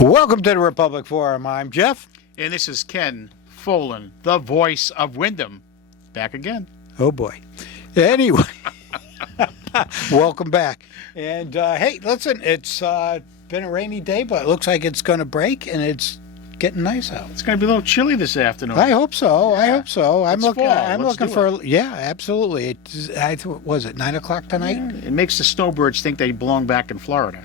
Welcome to the Republic Forum. I'm Jeff. And this is Ken Folan, the voice of Wyndham. Back again. Oh, boy. Anyway, welcome back. And, hey, listen, it's been a rainy day, but it looks like it's going to break, and it's getting nice out. It's going to be a little chilly this afternoon. I hope so. I hope so. I'm It's fall. I'm Let's looking do for, yeah, absolutely. Was it 9 o'clock tonight? It makes the snowbirds think they belong back in Florida.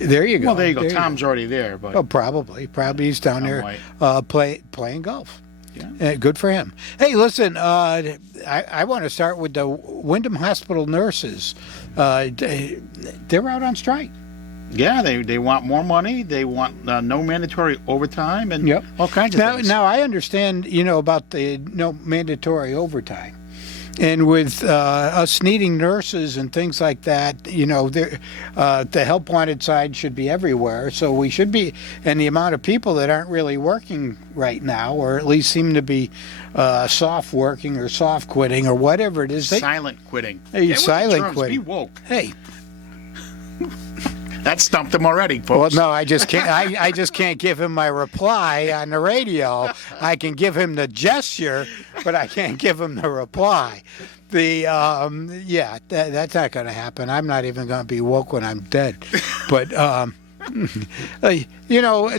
There you go. Well, there you go. Tom's already there. But Oh, probably. Probably he's down Tom there playing golf. Yeah. Good for him. Hey, listen, I want to start with the Wyndham Hospital nurses. They're out on strike. Yeah, they want more money. They want no mandatory overtime and Yep. all kinds of things. Now, I understand, about the no mandatory overtime. And with us needing nurses and things like that, the help wanted side should be everywhere. So we should be, and the amount of people that aren't really working right now, or at least seem to be soft working or soft quitting or whatever it is. Silent quitting. Hey, Get with the silent terms. quitting. Be woke. Hey, That stumped him already, well, folks. no, I just can't. I just can't give him my reply on the radio. I can give him the gesture, but I can't give him the reply. That's not going to happen. I'm not even going to be woke when I'm dead. But a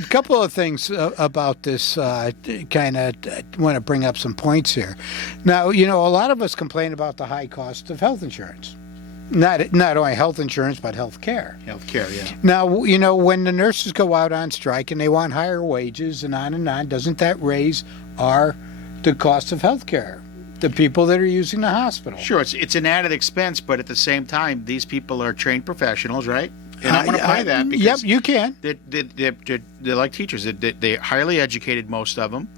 couple of things about this. Kind of want to bring up some points here. Now, a lot of us complain about the high cost of health insurance. Not only health insurance, but health care. Healthcare, yeah. Now, when the nurses go out on strike and they want higher wages and on, doesn't that raise the cost of health care? The people that are using the hospital. Sure, it's an added expense, but at the same time, these people are trained professionals, right? And I want to play that because yep, you can. They're like teachers. They're highly educated, most of them,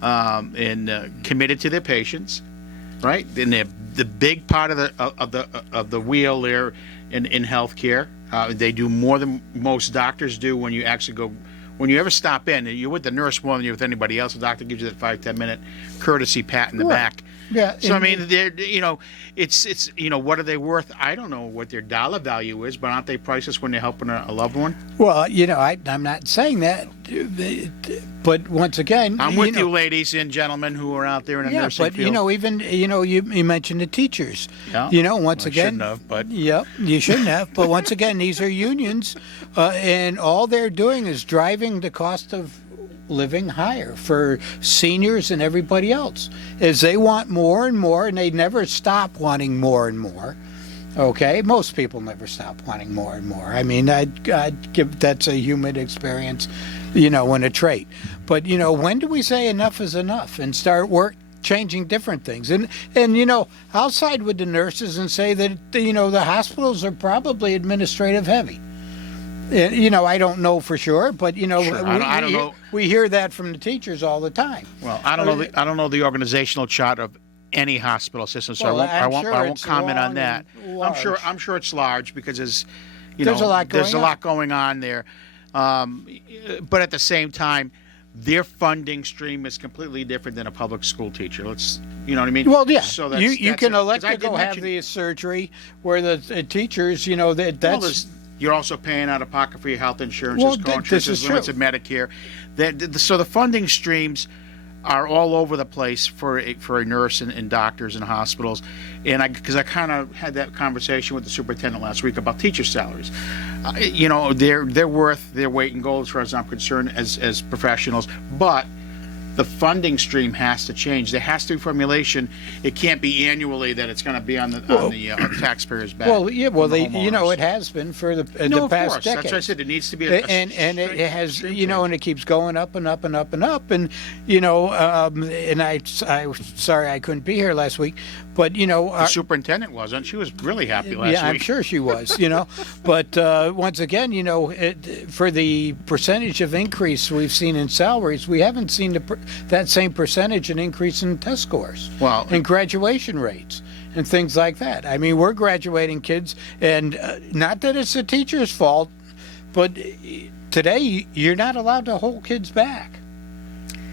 and committed to their patients, right? And they're the big part of the wheel there in healthcare. They do more than most doctors do when you actually go. When you ever stop in, you're with the nurse more than you're with anybody else. The doctor gives you that 5-10 minute courtesy pat in the back. Yeah. So I mean, it's what are they worth? I don't know what their dollar value is, but aren't they priceless when they're helping a loved one? Well, I'm not saying that, but once again, I'm with you, ladies and gentlemen who are out there in the nursing field. Even you mentioned the teachers. Yeah. Once again, shouldn't have, but yep, you shouldn't have. But once again, these are unions, and all they're doing is driving the cost of living higher for seniors and everybody else, as they want more and more, and they never stop wanting more and more. Okay, most people never stop wanting more and more. I mean, I'd give that's a human experience, and a trait. But when do we say enough is enough and start changing different things? And I'll side with the nurses and say that the hospitals are probably administrative heavy. I don't know for sure, but Sure. I don't know. We hear that from the teachers all the time. Well, I don't know the organizational chart of any hospital system, so Well, I I'm sure won't it's comment on long that. and large. I'm sure it's large because there's a lot going on there. But at the same time, their funding stream is completely different than a public school teacher. You know what I mean? Well, yeah. So you can it. 'Cause elect I to did go have mention- the surgery where the teachers, that's. You're also paying out of pocket for your health insurance, Well, there's co-insurance, this there's is limits true. of Medicare. So the funding streams are all over the place for a nurse and doctors and hospitals. And because I kind of had that conversation with the superintendent last week about teacher salaries. They're worth their weight in gold as far as I'm concerned as professionals, but the funding stream has to change. There has to be formulation. It can't be annually that it's going to be on the taxpayers' back. Well, yeah. Well, from the homeowners. it has been for the No, of past course. decade. That's what I said. It needs to be And it has, and it keeps going up and up and up and up. And and I'm sorry I couldn't be here last week, but the superintendent wasn't. She was really happy last week. I'm sure she was. But once again, for the percentage of increase we've seen in salaries, we haven't seen that same percentage an increase in test scores, and graduation rates and things like that. I mean, we're graduating kids, and not that it's the teacher's fault, but today you're not allowed to hold kids back.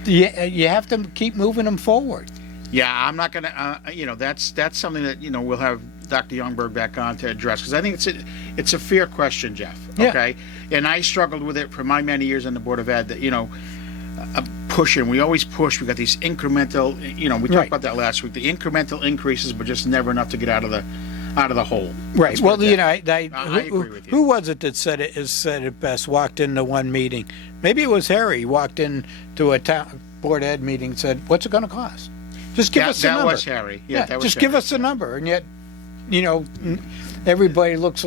You have to keep moving them forward. Yeah, I'm not going to, that's something that, we'll have Dr. Youngberg back on to address, because I think it's a fair question, Jeff. Yeah. Okay, and I struggled with it for my many years on the Board of Ed. That pushing. We always push. We got these incremental. We talked Right. about that last week. The incremental increases, but just never enough to get out of the hole. Right. Let's Well, put it that way. I I agree with you. who was it that said it best? Walked into one meeting. Maybe it was Harry. He walked into a town board ed meeting and said, "What's it going to cost? Just give us a that number." was Harry. Yeah, that was just give Harry. us a number, and yet, everybody looks.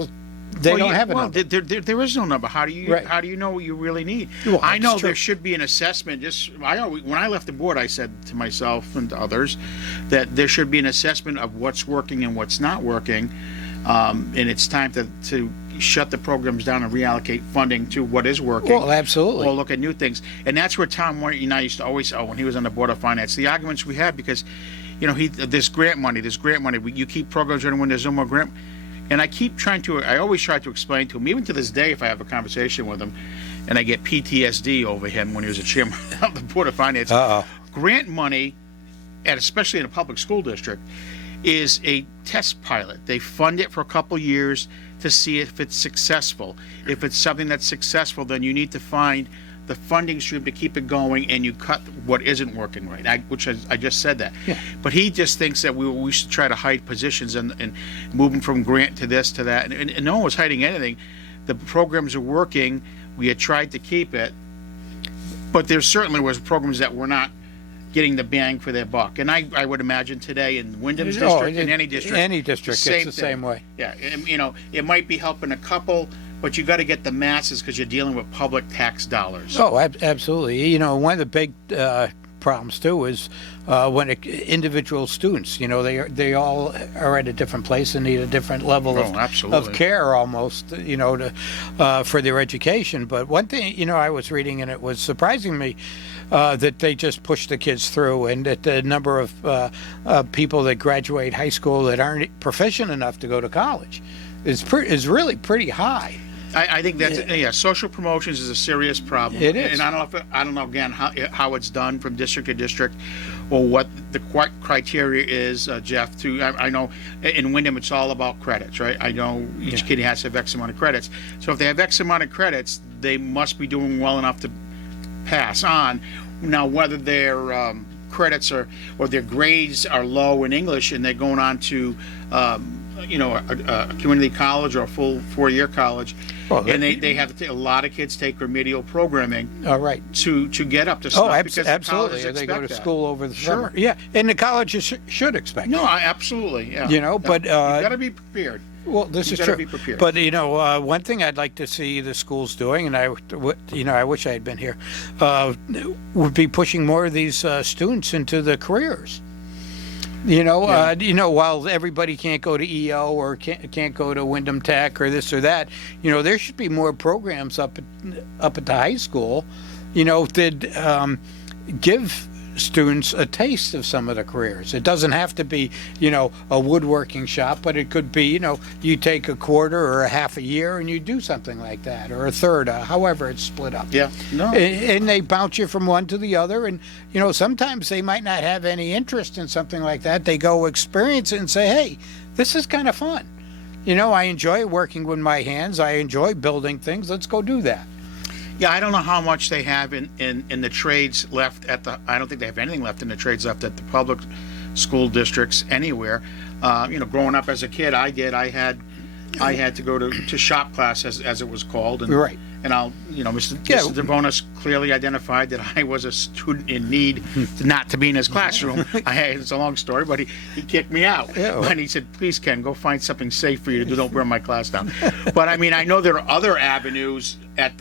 They don't have a number. There is no number. How do you Right. how do you know what you really need? Well, I know that's true. there should be an assessment. When I left the board, I said to myself and to others that there should be an assessment of what's working and what's not working, and it's time to shut the programs down and reallocate funding to what is working. Well, absolutely. Or look at new things, and that's where Tom White and I used to always when he was on the Board of Finance, the arguments we had because, there's grant money. You keep programs running when there's no more grant. And I always try to explain to him, even to this day, if I have a conversation with him, and I get PTSD over him when he was a chairman of the Board of Finance. Uh-oh. Grant money, and especially in a public school district, is a test pilot. They fund it for a couple years to see if it's successful. If it's something that's successful, then you need to find the funding stream to keep it going, and you cut what isn't working right. I just said that. Yeah. But he just thinks that we should try to hide positions and move them from grant to this to that. And no one was hiding anything. The programs are working. We had tried to keep it, but there certainly was programs that were not getting the bang for their buck. And I would imagine today in Wyndham's district, in any district, it's the same way. Yeah, and, it might be helping a couple, but you got to get the masses because you're dealing with public tax dollars. Oh, absolutely. One of the big problems too is when individual students, they all are at a different place and need a different level of absolutely. care almost, for their education. But one thing, I was reading and it was surprising me that they just push the kids through, and that the number of people that graduate high school that aren't proficient enough to go to college is really pretty high. I think that's social promotions is a serious problem. It is, and I don't know again how it's done from district to district, or what the criteria is, Jeff. I know in Wyndham it's all about credits, right? I know each kid has to have X amount of credits. So if they have X amount of credits, they must be doing well enough to pass on. Now, whether their credits or their grades are low in English and they're going on to a community college or a full 4-year college, and they have to take, a lot of kids take remedial programming. All right. To get up to snuff because absolutely. The They go to that. school over the Sure. summer. Yeah, and the colleges should expect. No, absolutely. Yeah. But you got to be prepared. Well, this is gotta true. be prepared. But one thing I'd like to see the schools doing, and I wish I had been here, would be pushing more of these students into the careers. While everybody can't go to EO or can't go to Wyndham Tech or this or that, there should be more programs up at the high school, that give students a taste of some of the careers. It doesn't have to be, a woodworking shop, but it could be, you take a quarter or a half a year and you do something like that, or a third, however it's split up. Yeah. No. And they bounce you from one to the other. And, sometimes they might not have any interest in something like that. They go experience it and say, hey, this is kind of fun. I enjoy working with my hands. I enjoy building things. Let's go do that. Yeah, I don't know how much they have in the trades left I don't think they have anything left in the trades left at the public school districts anywhere. Growing up as a kid, I had to go to shop class as it was called. And, Right. And Mr. DeBonis clearly identified that I was a student in need not to be in his classroom. It's a long story, but he kicked me out. Yeah, well. And he said, please, Ken, go find something safe for you to do. Don't burn my class down. But I know there are other avenues at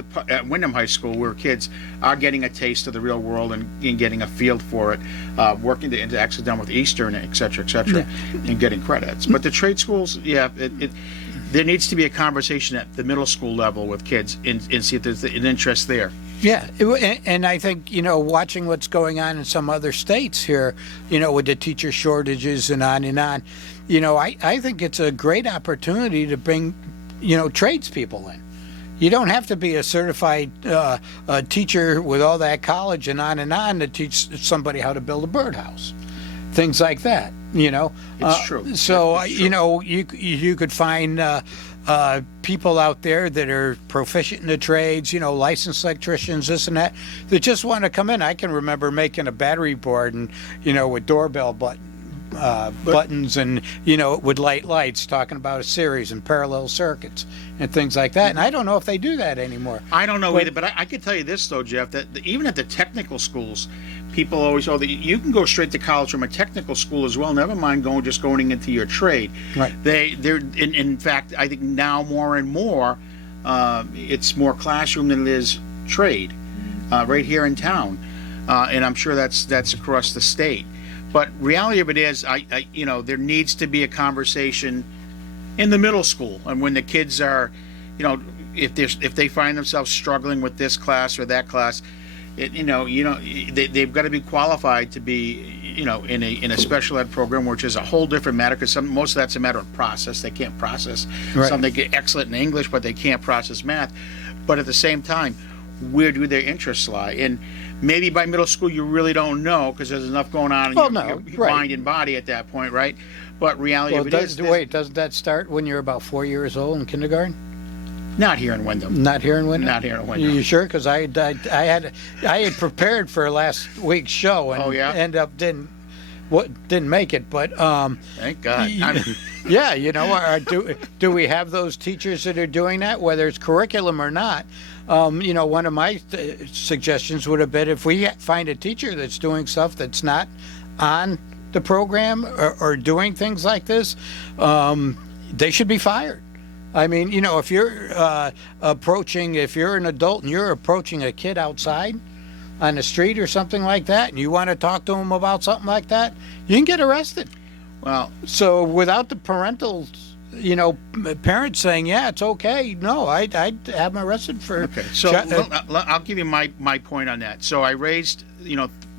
Wyndham High School where kids are getting a taste of the real world and getting a feel for it, working to actually done with Eastern, et cetera, and getting credits. But the trade schools, there needs to be a conversation at the middle school level with kids and see if there's an interest there. Yeah, and I think, watching what's going on in some other states here, with the teacher shortages and on, I think it's a great opportunity to bring, tradespeople in. You don't have to be a certified teacher with all that college and on to teach somebody how to build a birdhouse. Things like that, It's true. So, It's true. you could find people out there that are proficient in the trades, licensed electricians, this and that just want to come in. I can remember making a battery board and, with doorbell buttons and, with lights, talking about a series and parallel circuits and things like that. And I don't know if they do that anymore. I don't know either, but I can tell you this, though, Jeff, that even at the technical schools, people always that you can go straight to college from a technical school as well. Never mind going into your trade. Right. They're in fact, I think now more and more, it's more classroom than it is trade, right here in town, and I'm sure that's across the state. But reality of it is, there needs to be a conversation in the middle school, and when the kids are, if they find themselves struggling with this class or that class. They've got to be qualified to be, in a special ed program, which is a whole different matter, because most of that's a matter of process. They can't process. Right. Some they get excellent in English, but they can't process math. But at the same time, where do their interests lie? And maybe by middle school you really don't know, because there's enough going on in your right. mind and body at that point, right? But reality of it is, doesn't that start when you're about 4 years old in kindergarten? not here in Wyndham. Not here in Wyndham? Not here in Wyndham. You sure? Because I had prepared for last week's show and ended up didn't make it. But thank God. yeah, do we have those teachers that are doing that, whether it's curriculum or not? One of my suggestions would have been, if we find a teacher that's doing stuff that's not on the program or doing things like this, they should be fired. I mean, if you're if you're an adult and you're approaching a kid outside on the street or something like that, and you want to talk to them about something like that, you can get arrested. Well, so without the parental, parents saying, yeah, it's okay, no, I'd have them arrested for. Okay, so I'll give you my point on that. So I raised,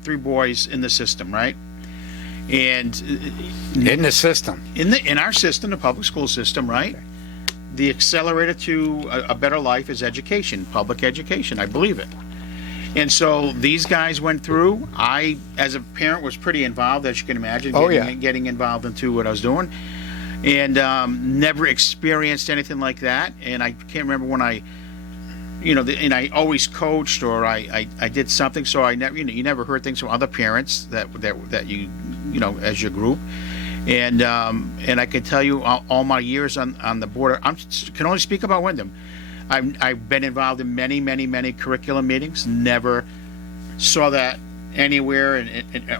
3 boys in the system, right? And in the system, in our system, the public school system, right? Okay. The accelerator to a better life is education, public education. I believe it. And so these guys went through. I, as a parent, was pretty involved, as you can imagine, getting involved into what I was doing, and never experienced anything like that. And I can't remember when and I always coached or I did something. So I never, you never heard things from other parents that you as your group. And I can tell you all my years on the board, I can only speak about Wyndham. I've been involved in many, many, many curriculum meetings. Never saw that anywhere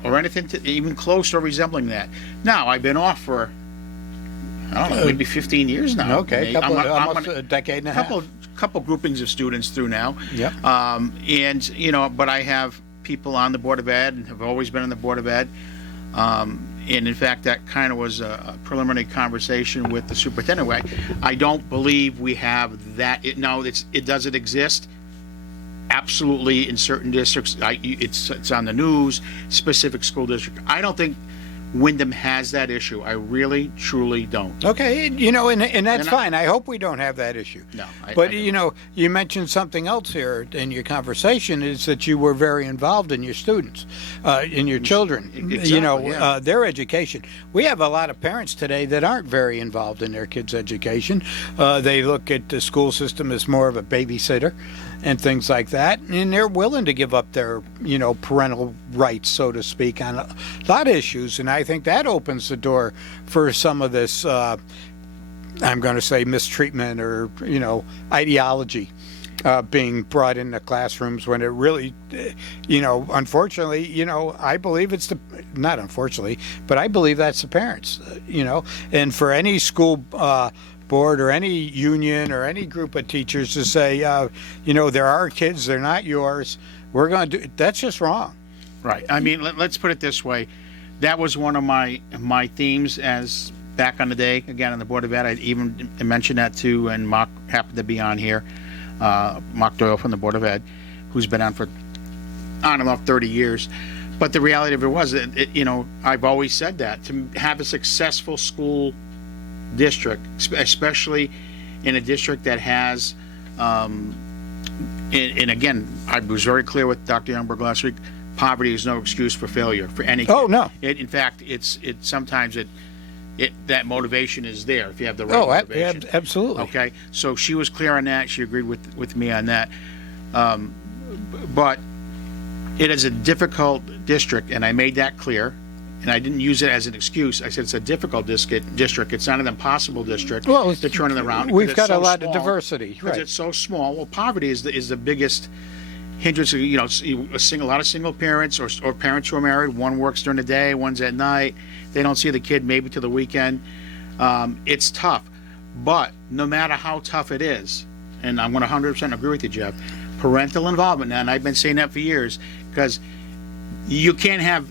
or anything even close or resembling that. Now I've been off for I don't know, maybe 15 years now. Okay, almost a decade and a half. Couple groupings of students through now. Yep. But I have people on the Board of Ed and have always been on the Board of Ed. And in fact, that kind of was a preliminary conversation with the superintendent. I don't believe we have that. Does it exist? Absolutely, in certain districts. It's on the news, specific school district. I don't think Wyndham has that issue. I really, truly don't. Okay, and that's fine. I hope we don't have that issue. No. But you mentioned something else here in your conversation, is that you were very involved in your students, in your children, exactly, their education. We have a lot of parents today that aren't very involved in their kids' education. They look at the school system as more of a babysitter and things like that, and they're willing to give up their, parental rights, so to speak, on a lot of issues. And I think that opens the door for some of this, I'm going to say, mistreatment or, ideology being brought into classrooms when it really, unfortunately, I believe not unfortunately, but I believe that's the parents, and for any school board or any union or any group of teachers to say, they're our kids, they're not yours, we're going to do, that's just wrong. Right. I mean, let's put it this way. That was one of my themes as back on the day, again, on the Board of Ed. I even mentioned that too, and Mark happened to be on here, Mark Doyle from the Board of Ed, who's been on for on and off 30 years. But the reality of it was, I've always said that to have a successful school district, especially in a district that has, and again, I was very clear with Dr. Youngberg last week, poverty is no excuse for failure for any kid. Oh, no. In fact, sometimes that motivation is there if you have the right Oh, motivation. absolutely. Okay, so she was clear on that. She agreed with me on that. But it is a difficult district, and I made that clear. And I didn't use it as an excuse. I said it's a difficult district. It's not an impossible district to turn it around. We've because got it's a so lot small. of diversity, Because right? it's so small. Well, poverty is the biggest hindrance. You know, a lot of single parents or parents who are married. One works during the day, one's at night. They don't see the kid maybe till the weekend. It's tough. But no matter how tough it is, and I'm going to 100% agree with you, Jeff, parental involvement, and I've been saying that for years, because you can have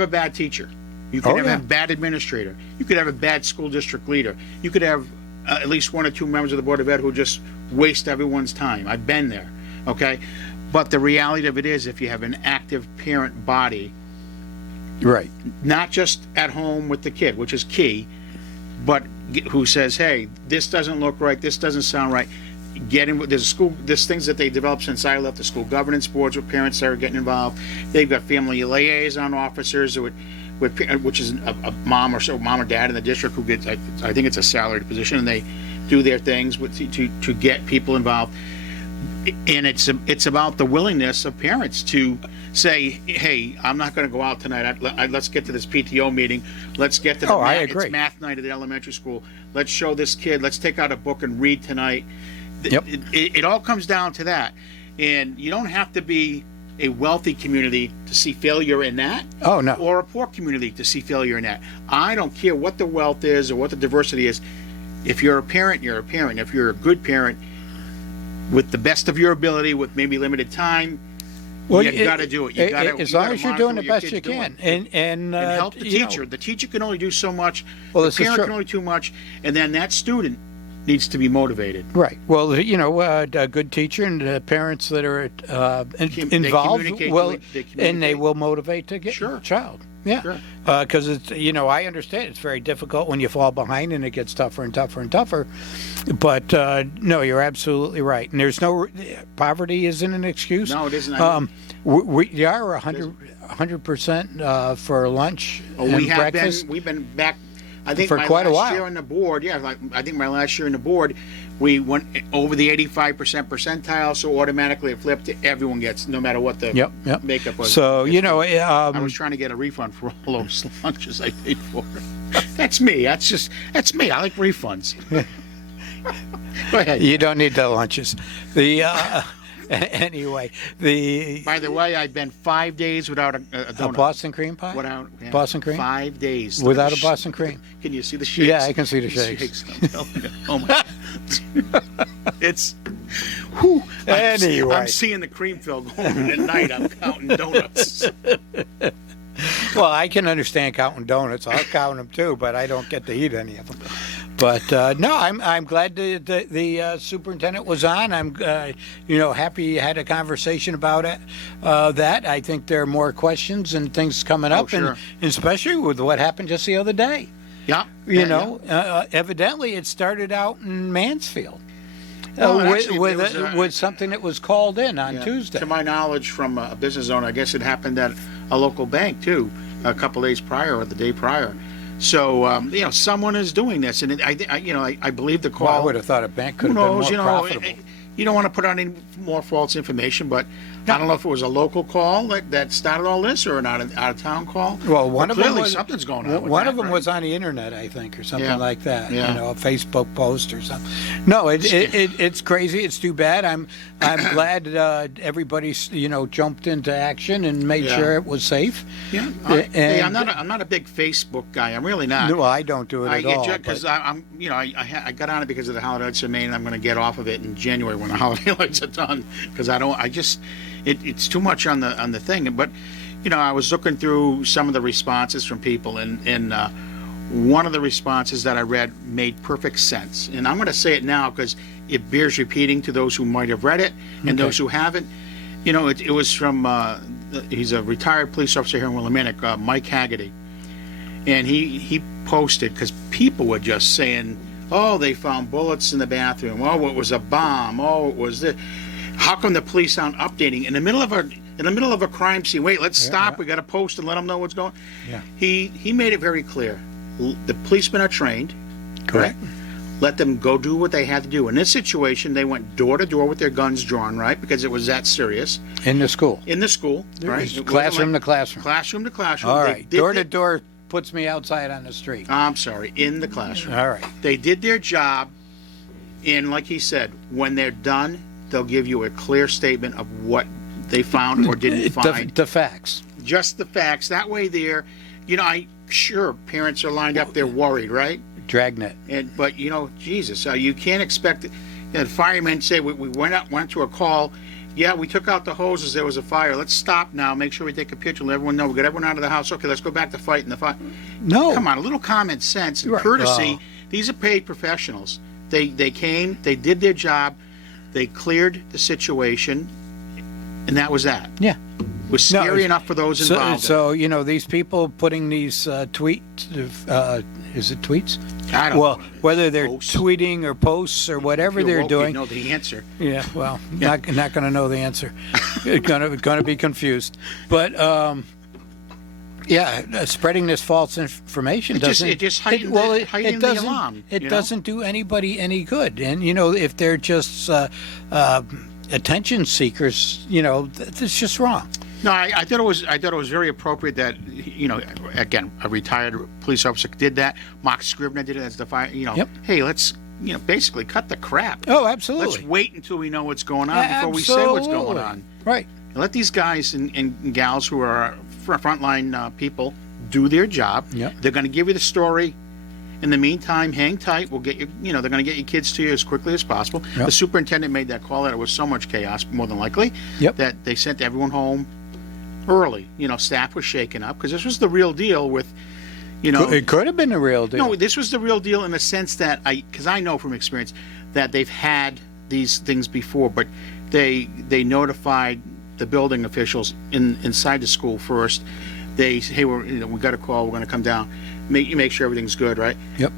a bad teacher. You can have a bad administrator. You could have a bad school district leader. You could have at least one or two members of the Board of Ed who just waste everyone's time. I've been there, okay? But the reality of it is, if you have an active parent body, Right. not just at home with the kid, which is key, but who says, hey, this doesn't look right, this doesn't sound right. There's things that they developed since I left, the school governance boards where parents started getting involved. They've got family liaison officers which is a mom or dad in the district who gets, I think it's a salaried position, and they do their things to get people involved. And it's about the willingness of parents to say, hey, I'm not going to go out tonight. Let's get to this PTO meeting. Let's get to I agree. It's math night at the elementary school. Let's show this kid. Let's take out a book and read tonight. Yep. It all comes down to that. And you don't have to be a wealthy community to see failure in that. Oh, no. Or a poor community to see failure in that. I don't care what the wealth is or what the diversity is. If you're a parent, you're a parent. If you're a good parent, with the best of your ability, with maybe limited time, you got to do it. As long as you're doing the best you can, and help the teacher. The teacher can only do so much. Well, the this is parent true. can only do much, and then that student needs to be motivated. Right. Well, a good teacher and parents that are involved they will motivate to get Sure. a child. Yeah. Sure. Because it's I understand it's very difficult when you fall behind and it gets tougher and tougher and tougher. But no, you're absolutely right. And there's no poverty isn't an excuse. No, it isn't. We are 100% for lunch and breakfast. We've been back. I think for my quite a last while. year on the board, I think my last year on the board, we went over the 85% percentile, so automatically it flipped. Everyone gets, no matter what the Yep. makeup was. So I was trying to get a refund for all those lunches I paid for. That's me. That's me. I like refunds. Go ahead. you don't need the lunches. Anyway, By the way, I've been 5 days without a a donut. Boston cream pie. Boston cream? 5 days Without a Boston cream. Can you see the shakes? Yeah, I can see the shakes. I'm telling you. Oh my! It's. Whew, Anyway. I'm seeing the cream fill going at night. I'm counting donuts. Well, I can understand counting donuts. I'll count them too, but I don't get to eat any of them. But no, I'm glad the superintendent was on. I'm happy you had a conversation about it. That I think there are more questions and things coming up, sure. and especially with what happened just the other day. Yeah. Evidently it started out in Mansfield. Actually, with something that was called in on Tuesday. To my knowledge, from a business owner, I guess it happened at a local bank too, a couple days prior or the day prior. So someone is doing this, and I believe the call. Well, I would have thought a bank could Who have been knows? more profitable. You don't want to put out any more false information, but I don't know if it was a local call that started all this or an out of town call. Well, one of them clearly was something's going on. One of them was on the internet, I think, or something like that. Yeah. A Facebook post or something. No, it's crazy. It's too bad. I'm glad everybody jumped into action and made sure it was safe. Yeah. I'm not a big Facebook guy. I'm really not. No, I don't do it at all. Because I got on it because of the holiday lights in Maine. And I'm going to get off of it in January when the holiday lights are done, because it's too much on the thing. But I was looking through some of the responses from people, and one of the responses that I read made perfect sense. And I'm going to say it now because it bears repeating to those who might have read it and those who haven't. It was from he's a retired police officer here in Willimantic, Mike Haggerty, and he posted, because people were just saying, oh, they found bullets in the bathroom. Oh, it was a bomb. Oh, it was this. How come the police aren't updating in the middle of a crime scene? Wait, let's stop. We got to post and let them know what's going. Yeah. He made it very clear. The policemen are trained. Correct. Right? Let them go do what they had to do. In this situation, they went door to door with their guns drawn, right? Because it was that serious. In the school. In the school, right? It's It wasn't classroom like to classroom. classroom to classroom. All They right. did Door to the- door puts me outside on the street. I'm sorry, in the classroom. All right. They did their job, and like he said, when they're done, they'll give you a clear statement of what they found or didn't find. The facts. Just the facts. That way, sure, parents are lined up. They're worried, right? Dragnet. But Jesus, you can't expect. The firemen say we went to a call. Yeah, we took out the hoses. There was a fire. Let's stop now. Make sure we take a picture. Let everyone know. We got everyone out of the house. Okay, let's go back to fighting the fire. No. Come on, a little common sense and Right. courtesy. These are paid professionals. They came. They did their job. They cleared the situation, and that was that. Yeah. It was No, scary enough for those So, involved. these people putting these tweets, is it tweets? I don't Well, know. whether they're Posts. tweeting or posts or whatever You're they're woke, you doing. know the answer. Yeah, well, not going to know the answer. going to be confused. But spreading this false information It just heightened the alarm, It you know? doesn't do anybody any good. And if they're just attention seekers, it's just wrong. No, I thought it was very appropriate that again, a retired police officer did that. Mark Scribner did it as the fire. Yep. Hey, let's basically cut the crap. Oh, absolutely. Let's wait until we know what's going on before we say what's going Absolutely. on. Right. And let these guys and gals who are frontline people do their job. Yep. They're going to give you the story. In the meantime, hang tight. We'll get you. They're going to get your kids to you as quickly as possible. Yep. The superintendent made that call. That it was so much chaos, more than likely. Yep. That they sent everyone home early. Staff was shaken up because this was the real deal with. It could have been the real deal. No, this was the real deal in the sense that because I know from experience that they've had these things before, but they notified the building officials inside the school first. They say, hey, we got a call. We're going to come down. Make sure everything's good, right? Yep.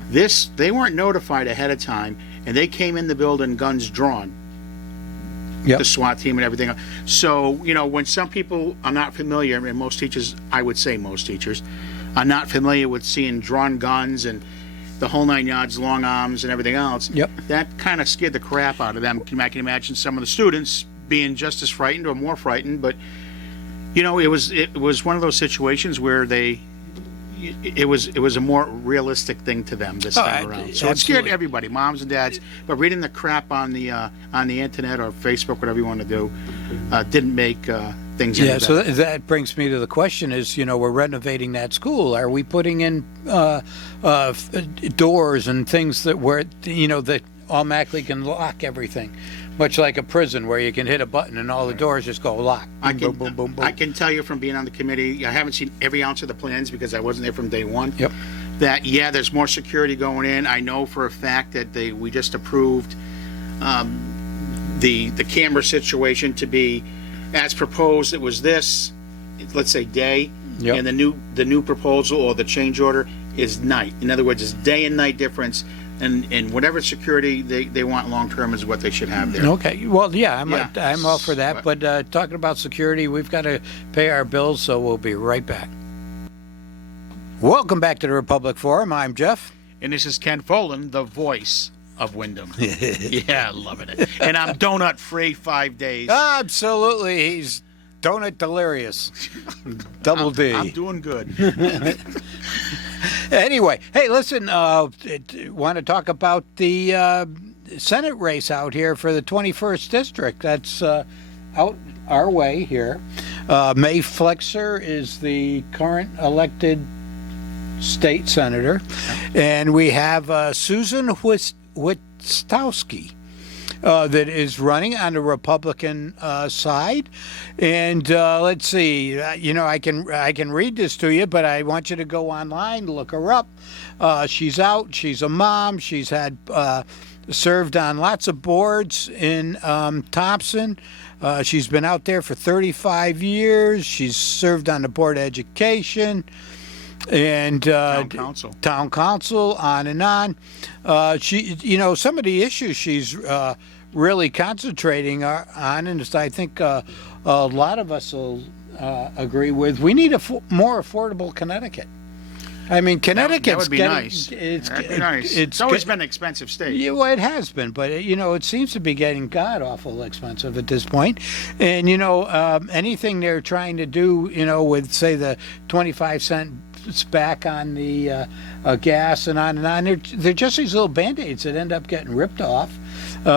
They weren't notified ahead of time, and they came in the building guns drawn. Yep. The SWAT team and everything. So when some people are not familiar, and most teachers, I would say most teachers, are not familiar with seeing drawn guns and the whole 9 yards, long arms and everything else. Yep. That kind of scared the crap out of them. I can imagine some of the students being just as frightened or more frightened, but it was one of those situations where it was a more realistic thing to them this time around. So it scared absolutely. everybody, moms and dads. But reading the crap on the internet or Facebook, whatever you want to do, didn't make things any Yeah, better. so that brings me to the question is, we're renovating that school. Are we putting in doors and things that automatically can lock everything? Much like a prison where you can hit a button and all the doors just go lock. Boom, boom, boom, boom, boom. I can tell you from being on the committee, I haven't seen every ounce of the plans because I wasn't there from day one. Yep. That there's more security going in. I know for a fact that we just approved the camera situation to be as proposed. It was this, let's say day, Yep. and the new proposal or the change order is night. In other words, it's day and night difference. And whatever security they want long term is what they should have there. Okay. Well, yeah, I'm all for that. But- But talking about security, we've got to pay our bills, so we'll be right back. Welcome back to the Republic Forum. I'm Jeff. And this is Ken Folan, the voice of Wyndham. Yeah, loving it. And I'm donut free 5 days. Absolutely. He's donut delirious. Double D. I'm doing good. Anyway, hey, listen, want to talk about the Senate race out here for the 21st District. That's out our way here. Mae Flexer is the current elected state senator, and we have Susan Wistowski that is running on the Republican side. And let's see, I can read this to you, but I want you to go online, look her up. She's out. She's a mom. She's had served on lots of boards in Thompson. She's been out there for 35 years. She's served on the Board of Education and town council, on and on. She, some of the issues she's really concentrating on, and I think a lot of us will agree with. We need a more affordable Connecticut. I mean, Connecticut's That would be getting, nice. That'd be nice. It's It's always get- been an expensive state. Yeah, well, it has been, but you know, it seems to be getting god awful expensive at this point. And you know, anything they're trying to do, you know, with say the 25-cent back on the gas and on, they're just these little band-aids that end up getting ripped off.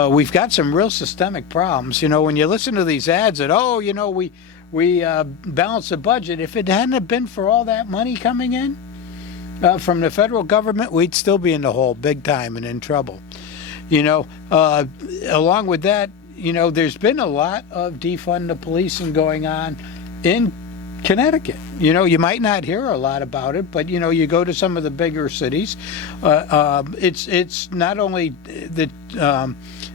We've got some real systemic problems. You know, when you listen to these ads that, oh, you know, we balance the budget. If it hadn't have been for all that money coming in from the federal government, we'd still be in the hole big time and in trouble. You know, along with that, you know, there's been a lot of defund the policing going on in Connecticut. You know, you might not hear a lot about it, but you know, you go to some of the bigger cities. It's not only that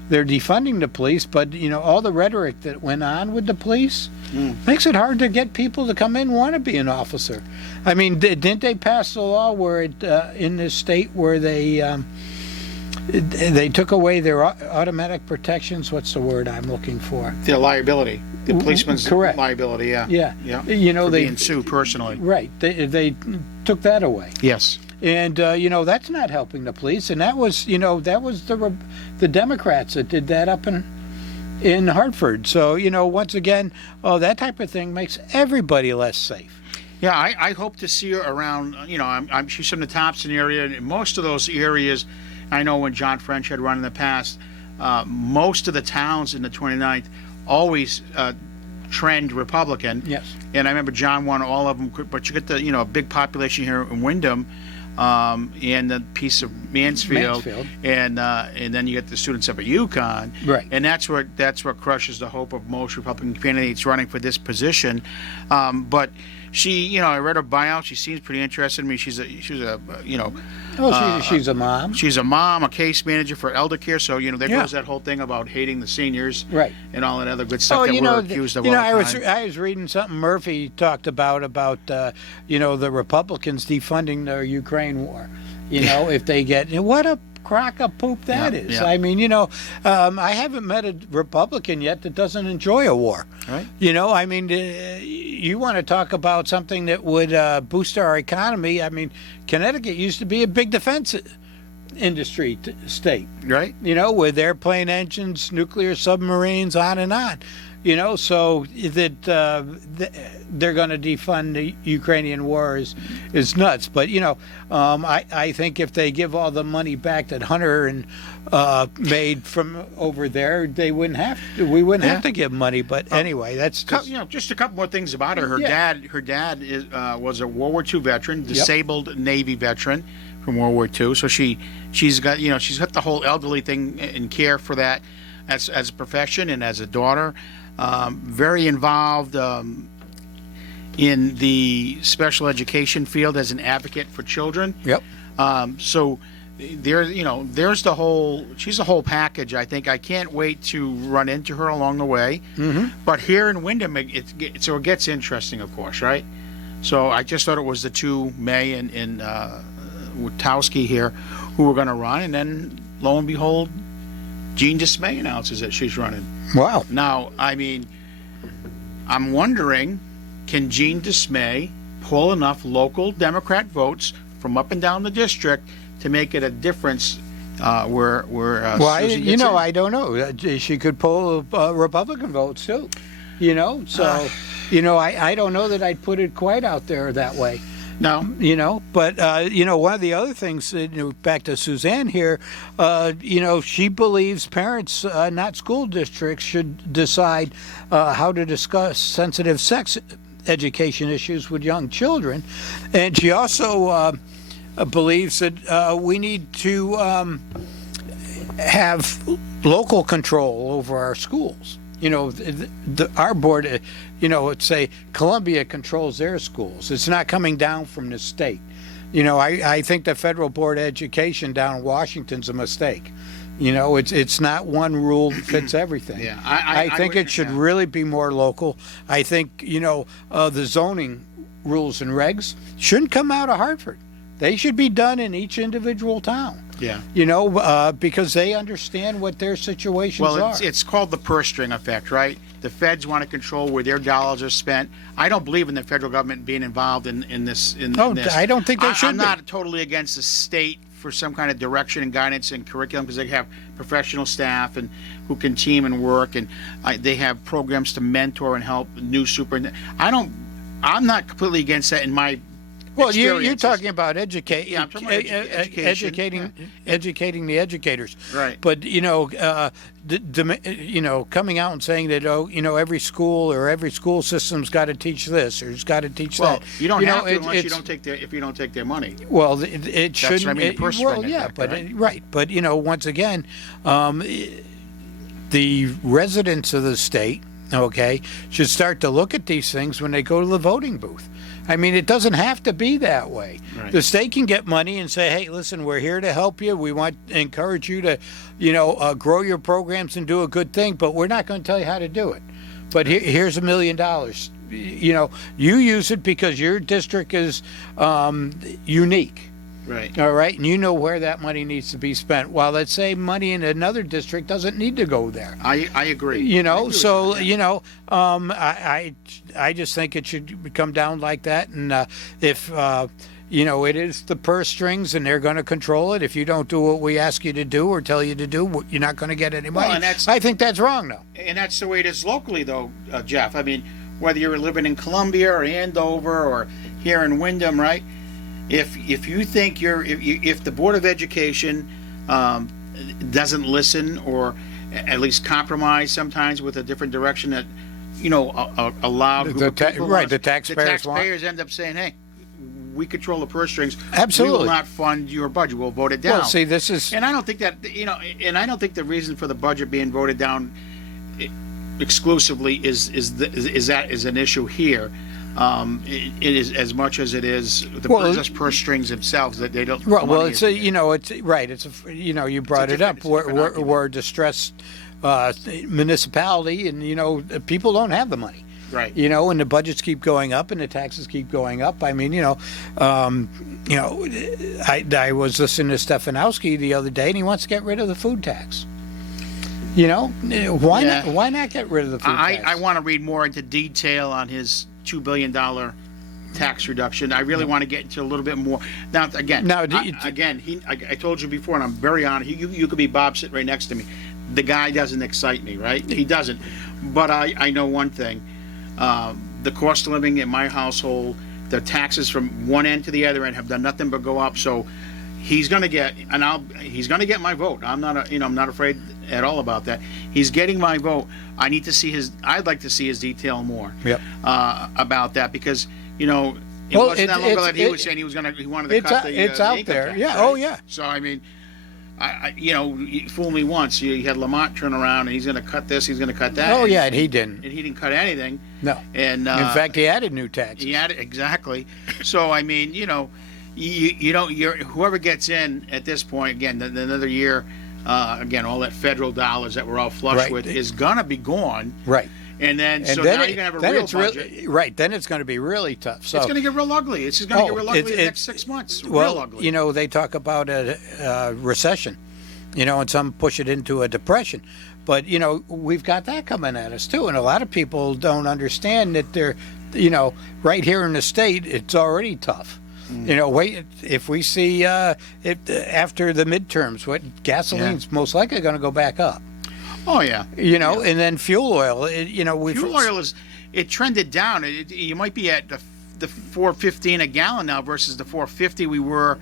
they're defunding the police, but you know, all the rhetoric that went on with the police makes it hard to get people to come in and want to be an officer. I mean, didn't they pass the law where it in this state where they took away their automatic protections? What's the word I'm looking for? The liability, the policeman's Correct. liability. Yeah. Yeah. You know, For they being sued personally. right. They took that away. Yes. And you know, that's not helping the police. And that was, you know, that was the Democrats that did that up in Hartford. So you know, once again, that type of thing makes everybody less safe. Yeah, I hope to see her around. You know, she's from the Thompson area, and most of those areas, I know when John French had run in the past, most of the towns in the 29th always trend Republican. Yes. And I remember John won all of them, but you get the, you know, a big population here in Wyndham, and the piece of Mansfield. And then you get the students up at UConn. Right. And that's what crushes the hope of most Republican candidates running for this position. But she, you know, I read her bio. She seems pretty interested in me. She's a you know. Oh, she's a mom. She's a mom, a case manager for elder care. So, you know, there Yeah. goes that whole thing about hating the seniors. Right. And all that other good stuff Oh, that you we're know, accused of you know, all the time. I was reading something Murphy talked about you know, the Republicans defunding the Ukraine war. You know, if they get what a crock of poop that is. yeah. I mean, you know, I haven't met a Republican yet that doesn't enjoy a war. Right. You know, I mean, you want to talk about something that would boost our economy. I mean, Connecticut used to be a big defense industry state. Right. You know, with airplane engines, nuclear submarines, on and on. You know, so that they're going to defund the Ukrainian war is nuts. But you know, I think if they give all the money back that Hunter and made from over there, they wouldn't have to. We wouldn't have to give money. But anyway, that's just, You know, just a couple more things about her. Her Yeah. dad was a World War II veteran, disabled Navy veteran from World War II. So she's got, you know, she's got the whole elderly thing and care for that as a profession and as a daughter. Very involved in the special education field as an advocate for children. Yep. So there, you know, there's she's a whole package. I think I can't wait to run into her along the way. Mm-hmm. But here in Wyndham, it gets interesting, of course, right? So I just thought it was the two, May and Witowski here, who were going to run, and then lo and behold, Jean Dismay announces that she's running. wow. Now, I mean, I'm wondering, can Jean Dismay pull enough local Democrat votes from up and down the district to make it a difference where Well, Susan you gets know, in? I don't know. She could pull Republican votes too. You know, so you know, I don't know that I'd put it quite out there that way. No. You know, but you know, one of the other things, you know, back to Suzanne here, you know, she believes parents, not school districts, should decide how to discuss sensitive sex education issues with young children, and she also believes that we need to have local control over our schools. You know, our board, you know, let's say Columbia controls their schools. It's not coming down from the state. You know, I think the federal board of education down in Washington's a mistake. You know, it's not one rule that fits everything. Yeah, I think it should really be more local. I think, you know, the zoning rules and regs shouldn't come out of Hartford. They should be done in each individual town. Yeah. You know, because they understand what their situations Well, are. it's called the purse string effect, right? The feds want to control where their dollars are spent. I don't believe in the federal government being involved in this. No, I don't think they should I'm be. not totally against the state for some kind of direction and guidance and curriculum, because they have professional staff and who can team and work, and they have programs to mentor and help new superintendents. I'm not completely against that in my Well, you're experiences. talking about educating, Yeah, I'm talking about education. educating the educators. Right. But coming out and saying that every school or every school system's got to teach this or it's got to teach Well, that. you don't have to unless you it's- don't take if you don't take their money. Well, it shouldn't. what I mean, the purse well, string yeah, effect, but right? right. But once again, the residents of the state, should start to look at these things when they go to the voting booth. I mean, it doesn't have to be that way. Right. The state can get money and say, "Hey, listen, we're here to help you. We want to encourage you to, grow your programs and do a good thing, but we're not going to tell you how to do it. But here's $1 million. You use it because your district is unique." Right. All right, and you know where that money needs to be spent. While let's say money in another district doesn't need to go there. I agree. I agree with So that. I just think it should come down like that. And if it is the purse strings, and they're going to control it. If you don't do what we ask you to do or tell you to do, you're not going to get any money. Well, and that's- I think that's wrong, though. And that's the way it is locally, though, Jeff. I mean, whether you're living in Columbia or Andover or here in Wyndham, right? If you think if the Board of Education doesn't listen or at least compromise sometimes with a different direction that allow The taxpayers end up saying, "Hey, we control the purse strings. Absolutely. We will not fund your budget. We'll vote it down." Well, see, this is And I don't think that and I don't think the reason for the budget being voted down exclusively is an issue here. It is as much as it is the purse strings themselves that they don't. Well, money it's isn't there. it's right. It's you brought it different- up. it's a different argument. We're a distressed municipality, and people don't have the money. Right. And the budgets keep going up and the taxes keep going up. I mean, I was listening to Stefanowski the other day, and he wants to get rid of the food tax. Why Yeah. not? Why not get rid of the food tax? I want to read more into detail on his $2 billion tax reduction. I really want to get into a little bit more. Now, again, Now, I told you before, and I'm very honest. You could be Bob sitting right next to me. The guy doesn't excite me, right? He doesn't. But I know one thing. The cost of living in my household, the taxes from one end to the other end have done nothing but go up. So he's going to get, he's going to get my vote. I'm not afraid at all about that. He's getting my vote. I'd like to see his detail more. Yep. About that, because it Well, wasn't that long ago that he was saying he wanted to cut the it's out income there. tax, Yeah. right? Oh, yeah. So I mean, you fool me once. You had Lamont turn around and he's going to cut this, he's going to cut that. Oh, and- yeah, and he didn't. And he didn't cut anything. No. And In fact, he added new taxes. he added exactly. So I mean, you don't. Whoever gets in at this point, again, another year, again, all that federal dollars that we're all flush Right. with is gonna be gone. Right. And then And so then now it- you're gonna have a then real it's budget. right. Then it's going to be really tough. So It's gonna get real ugly. It's just gonna get real ugly in the it- next 6 months. well, real ugly. they talk about a recession, and some push it into a depression. But we've got that coming at us too, and a lot of people don't understand that they're, right here in the state, it's already tough. Wait, if we see after the midterms, what gasoline's most likely going to go back up. Oh yeah. And then fuel oil. Fuel oil it trended down. You might be at the $4.15 a gallon now versus the $4.50 we were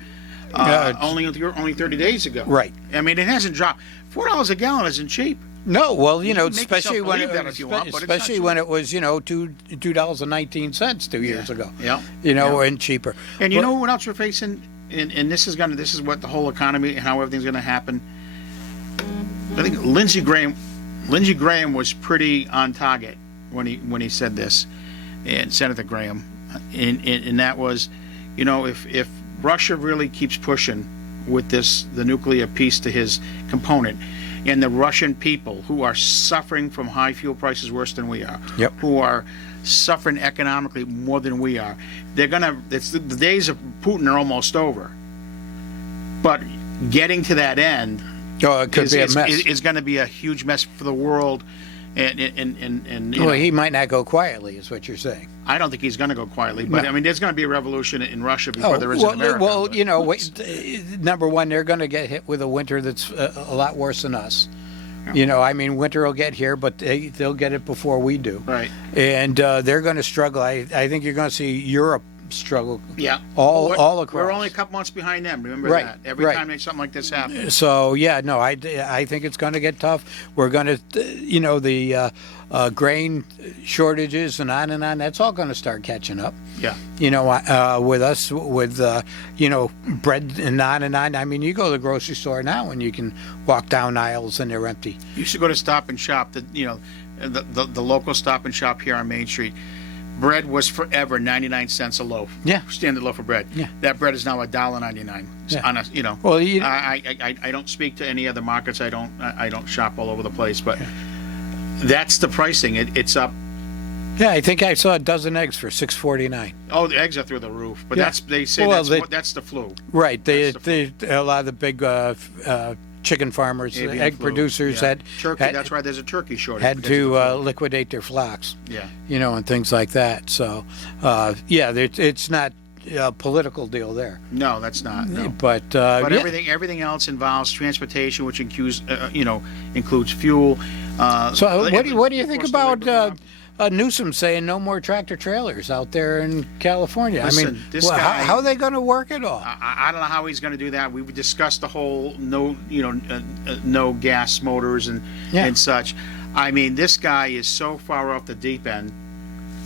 only 30 days ago. Right. I mean, it hasn't dropped. $4 a gallon isn't cheap. No, well, You can make especially yourself when believe that if you want, but it's not especially cheap. when it was $2.19 2 years ago. Yeah. And cheaper. And But- what else we're facing? And this is what the whole economy and how everything's going to happen. I think Lindsey Graham was pretty on target when he said this, and Senator Graham, and that was, if Russia really keeps pushing with the nuclear piece to his component, and the Russian people who are suffering from high fuel prices worse than we are, Yep. who are suffering economically more than we are, the days of Putin are almost over. But getting to that end it could be a mess. is going to be a huge mess for the world And you Well, know, he might not go quietly, is what you're saying. I don't think he's going to go quietly, but No. I mean, there's going to be a revolution in Russia before there is well, in America. well, but- you know, number one, they're going to get hit with a winter that's a lot worse than us. You know, I mean, winter will get here, but they'll get it before we do. Right. And they're going to struggle. I think you're going to see Europe struggle. Yeah. All across. We're only a couple months behind them. Remember Right, that. Every right. time something like this happens. So yeah, no, I think it's going to get tough. We're going to, you know, the grain shortages and on. That's all going to start catching up. Yeah. You know, with us, with you know, bread and on. I mean, you go to the grocery store now and you can walk down aisles and they're empty. You should go to Stop and Shop. The local Stop and Shop here on Main Street. Bread was forever 99 cents a loaf. Yeah. Standard loaf of bread. Yeah. That bread is now $1.99. Yeah. On a, you know. Well, I don't speak to any other markets. I don't shop all over the place, but that's the pricing. It's up. yeah, I think I saw a dozen eggs for $6.49. Oh, the eggs are through the roof. But Yeah. they say Well, that's the flu. Right. That's A lot of the big chicken farmers, Avian egg flu. producers Yeah. had turkey. had, That's why there's a turkey shortage. had because of to the flu. liquidate their flocks. Yeah. You know, and things like that. So, yeah, it's not a political deal there. No, that's not. No. But But yeah. everything else involves transportation, which includes fuel. So what do you think of course, the about labor Newsom saying no more tractor trailers out there in California? I Listen, mean, this guy- how are they going to work it all? I don't know how he's going to do that. We've discussed the whole no gas motors Yeah. and such. I mean, this guy is so far off the deep end,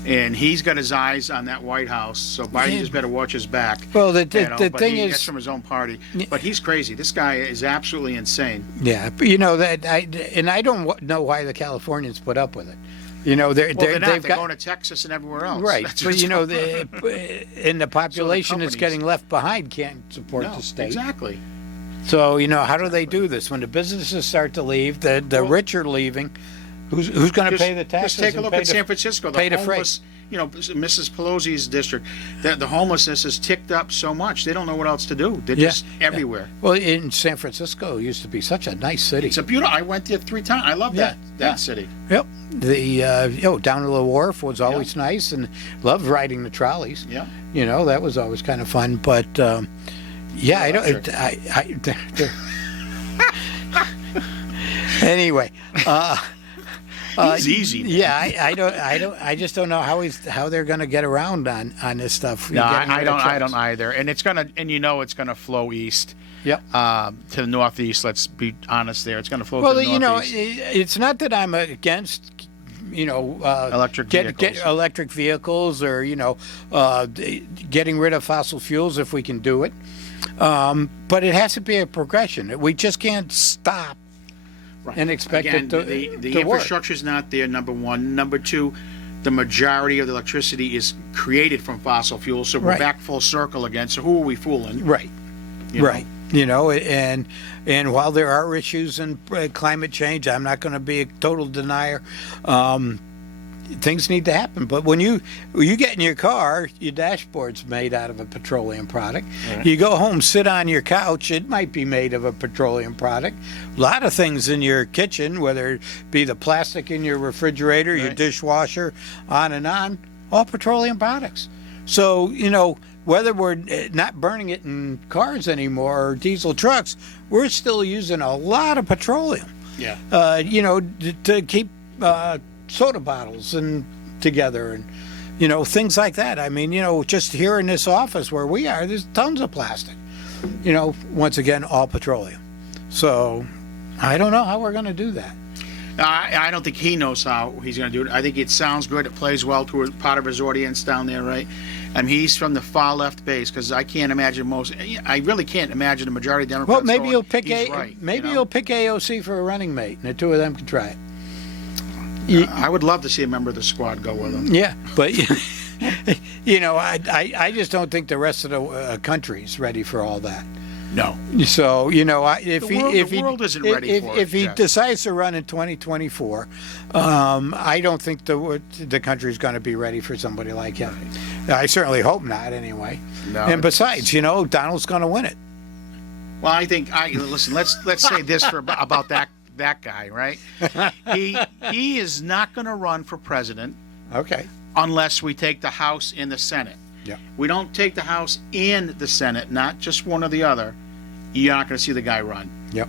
and he's got his eyes on that White House. So Biden Yeah. just better watch his back. Well, the but thing that's is, from his own party. But he's crazy. This guy is absolutely insane. yeah, but you know that I don't know why the Californians put up with it. You know, Well, they're not. they've They're got going to Texas and everywhere else. right, That's but what's you know, going on. and the population that's companies- getting left behind can't support No, the state. exactly. So you know, how do they do this when the businesses start to leave? The Well- rich are leaving. Who's going to pay the taxes? Just take a and look pay at the- San Francisco. pay The the freight? homeless, Mrs. Pelosi's district, the homelessness has ticked up so much. They don't know what else to do. They're Yeah, just everywhere. Well, in San Francisco, it used to be such a nice city. It's a beautiful. I went there 3 times. I love that yeah. city. Yep. Down to the wharf was always nice, and loved riding the trolleys. Yeah. You know, that was always kind of fun. But yeah, I don't. They're- anyway, He's easy. Man. yeah, I just don't know how they're going to get around on this stuff. No, Getting I rid of don't. I trucks. don't either. And it's gonna flow east. Yep. To the northeast. Let's be honest. There, it's gonna flow Well, to the you know, northeast. it's not that I'm against, Electric get vehicles. electric vehicles or getting rid of fossil fuels if we can do it. But it has to be a progression. We just can't stop Right. and expect Again, it to the to work. infrastructure's not there. Number one. Number two, the majority of the electricity is created from fossil fuels. So we're Right. back full circle again. So who are we fooling? Right. You know? Right. You know, and while there are issues in climate change, I'm not going to be a total denier. Things need to happen, but when you get in your car, your dashboard's made out of a petroleum product. Right. You go home, sit on your couch, it might be made of a petroleum product. A lot of things in your kitchen, whether it be the plastic in your refrigerator, your Right. dishwasher, on, all petroleum products. So, whether we're not burning it in cars anymore or diesel trucks, we're still using a lot of petroleum. Yeah. To keep soda bottles and together and things like that. I mean, just here in this office where we are, there's tons of plastic. Once again, all petroleum. So I don't know how we're going to do that. I don't think he knows how he's going to do it. I think it sounds good. It plays well to part of his audience down there, right? I mean, he's from the far left base because I can't imagine I really can't imagine the majority of Democrats. Well, maybe going, you'll pick he's right, you'll pick AOC for a running mate, and the two of them can try it. I would love to see a member of the squad go with him. Yeah, but I just don't think the rest of the country's ready for all that. No. So The world isn't ready for it, if he Jeff. decides to run in 2024, I don't think the country's going to be ready for somebody like him. I certainly hope not. Anyway. No, And besides, Donald's going to win it. Well, I think listen. Let's say this about that that guy, right? He is not going to run for president Okay. unless we take the House and the Senate. Yeah. We don't take the House and the Senate, not just one or the other. You're not going to see the guy run Yep.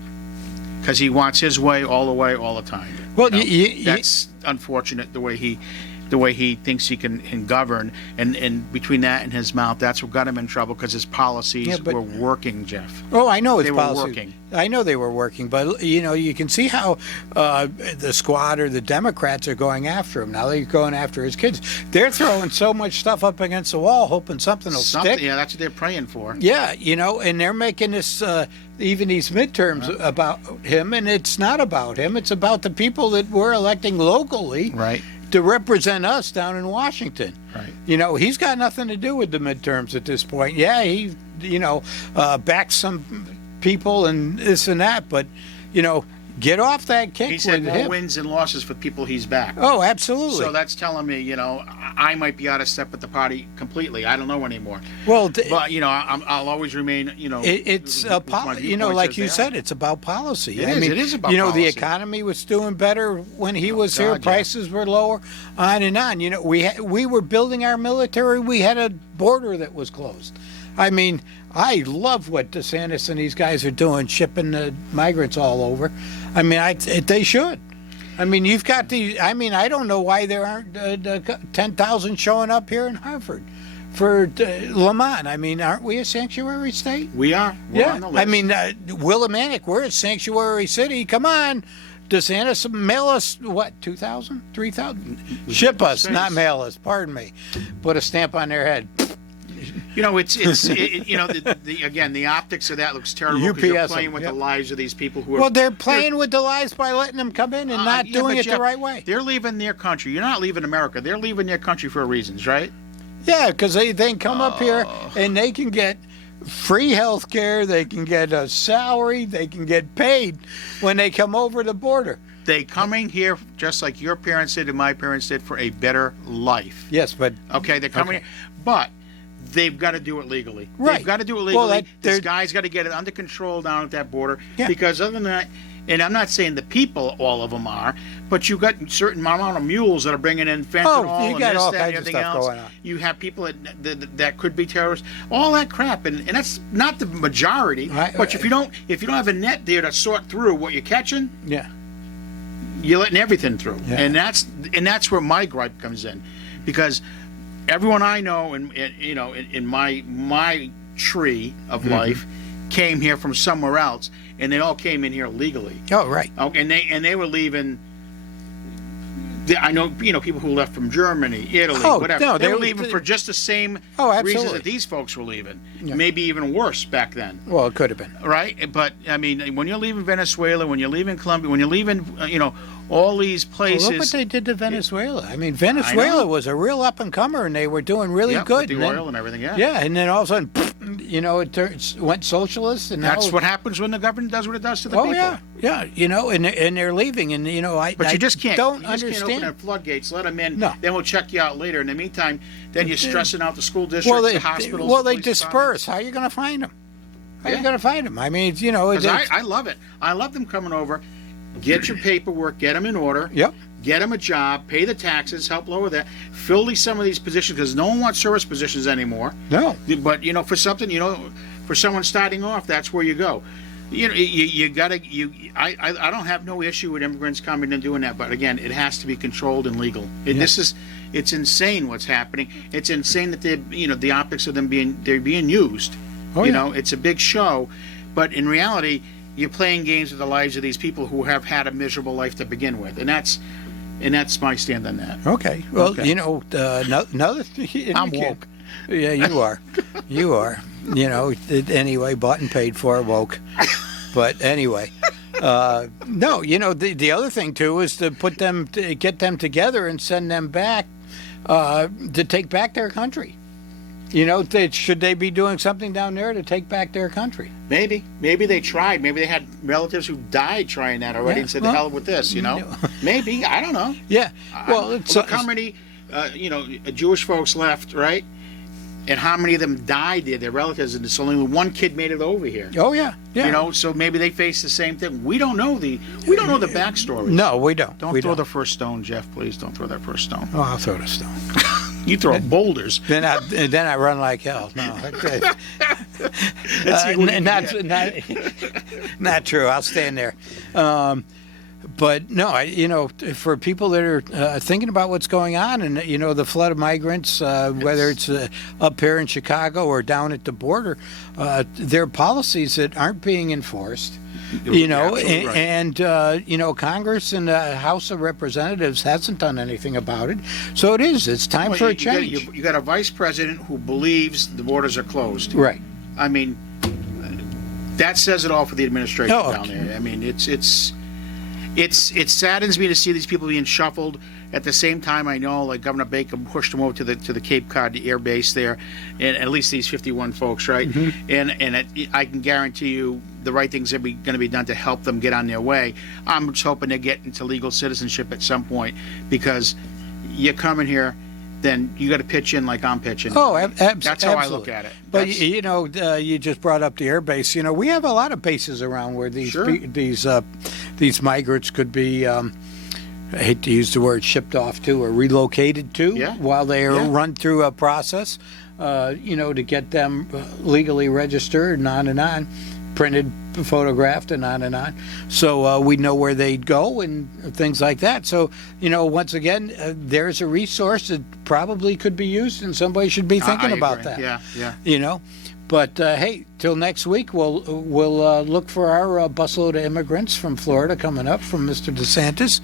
because he wants his way, all the time. Well, That's unfortunate the way he thinks he can govern, and between that and his mouth, that's what got him in trouble because his policies Yeah, but- were working, Jeff. Oh, I know his They were policy. working. I know they were working, but you can see how the squad or the Democrats are going after him. Now they're going after his kids. They're throwing so much stuff up against the wall, hoping something will stick. Yeah, that's what they're praying for. Yeah, and they're making this even these midterms about him, and it's not about him. It's about the people that we're electing locally Right. to represent us down in Washington. Right. He's got nothing to do with the midterms at this point. Yeah, he backs some people and this and that, but get off that kick He said with more him. wins and losses for people he's backed. Oh, absolutely. So that's telling me, I might be out of step with the party completely. I don't know anymore. well, But I'll always remain. it's with my viewpoints like as you they said, are. it's about policy. It is. It is about the policy. economy was doing better when he was here. God, yeah. Prices were lower, on and on. We were building our military. We had a border that was closed. I mean, I love what DeSantis and these guys are doing, shipping the migrants all over. I mean, they should. I mean, you've got the. I mean, I don't know why there aren't 10,000 showing up here in Hartford for Lamont. I mean, aren't we a sanctuary state? We are. We're on the list. I mean, Willimantic, we're a sanctuary city. Come on. DeSantis, mail us, 2,000, 3,000? Ship us, States. not mail us, pardon me. Put a stamp on their head. Again, the optics of that looks terrible because you're UPS playing them, with yep. the lives of these people who are. Well, they're playing with the lies by letting them come in and not Yeah, doing but it the Jeff, right way. They're leaving their country. You're not leaving America. They're leaving their country for reasons, right? Yeah, because they can come up here and they can get free health care, they can get a salary, they can get paid when they come over the border. They coming here just like your parents did and my parents did for a better life. Yes, but Okay, they're coming Okay. here, but they've got to do it legally. Right. They've got to do it Well, legally. This they're- guy's got to get it under control down at that border. Yeah. Because other than that, and I'm not saying the people, all of them are, but you've got certain amount of mules that are bringing in fentanyl you and got this, all that, and kinds of everything stuff else. going on. You have people that could be terrorists, all that crap, and that's not the majority. Right, but if you don't have a net there to sort through what you're catching, yeah. you're letting everything through, Yeah. and that's where my gripe comes in, because everyone I know in my tree of Mm-hmm. life came here from somewhere else, and they all came in here legally. Oh, right. Oh, and they were leaving. I know people who left from Germany, Italy, Oh, whatever. no, they they were were- leaving for just the same Oh, reasons absolutely. that these folks were leaving. Yeah. Maybe even worse back then. Well, it could have been. Right, but I mean, when you're leaving Venezuela, when you're leaving Colombia, when you're leaving, all these Well, places. look what they did to Venezuela. I mean, Venezuela was a real up and comer, and they were doing really Yeah, good. with the and then- oil and everything. Yeah, yeah, and then all of a sudden, went socialist, and that's now, what happens when the government does what it does to the Oh people. yeah, and they're leaving, and But you just can't. don't you just understand. can't open the floodgates, let them in. No. Then we'll check you out later. In the meantime, then you're stressing out the school districts, well, the hospitals. the they police disperse. How are you going to find them? How are Yeah. you going to find them? I mean, it's, departments. it's, 'Cause I love it. I love them coming over. Get your paperwork. Get them in order. Yep. Get them a job. Pay the taxes. Help lower that. Fill some of these positions because no one wants service positions anymore. no. But for something, for someone starting off, that's where you go. You gotta. I don't have no issue with immigrants coming and doing that, but again, it has to be controlled and legal. It's insane what's happening. It's insane that the optics of them they're being used. Oh, yeah. It's a big show, but in reality, you're playing games with the lives of these people who have had a miserable life to begin with, and that's my stand on that. Okay. Well, Okay. another thing. I'm woke. Yeah, you are. You are. Anyway, bought and paid for, woke. But anyway, no. The other thing too is to get them together and send them back to take back their country. Should they be doing something down there to take back their country? Maybe they tried. Maybe they had relatives who died trying that already Yeah, and said, well, "The hell with this," Maybe I don't know. Yeah. Well, Look how many Jewish folks left, right? and how many of them died there, their relatives, and it's only one kid made it over here. Oh yeah, yeah. You know, so maybe they face the same thing. We don't know the backstory. No, we don't. Don't throw the first stone, Jeff. Please don't throw that first stone. Oh, I'll throw the stone. You throw boulders. then I run like hell. No, not true. I'll stand there. But no, for people that are thinking about what's going on, and the flood of migrants, whether it's up here in Chicago or down at the border, there are policies that aren't being enforced. Absolutely right. And Congress and the House of Representatives hasn't done anything about it. So it's time for a change. You got a vice president who believes the borders are closed. Right. I mean, that says it all for the administration Oh, down there. I mean, it saddens me to see these people being shuffled. At the same time, I know, like Governor Baker pushed them over to the Cape Cod Air Base there, and at least these 51 folks, right? Mm-hmm. I can guarantee you the right things are going to be done to help them get on their way. I'm just hoping they get into legal citizenship at some point, because you're coming here, then you got to pitch in like I'm pitching. Oh, That's how I look at it. But you just brought up the air base. We have a lot of bases around where these Sure. these migrants could be. I hate to use the word shipped off to or relocated to while they are run through a process, to get them legally registered and on, printed, photographed, and on. So we know where they'd go and things like that. So, once again, there's a resource that probably could be used, and somebody should be thinking about that. Yeah. But hey, till next week, we'll look for our busload of immigrants from Florida coming up from Mr. DeSantis.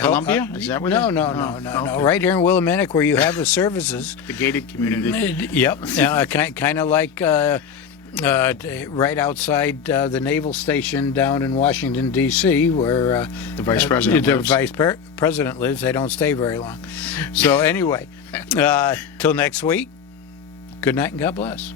Columbia? Is that where? No. Okay. Right here in Willimantic, where you have the services. The gated community. Yep. Kind of like right outside the naval station down in Washington D.C., where The vice president lives. vice president lives. They don't stay very long. So anyway, till next week. Good night and God bless.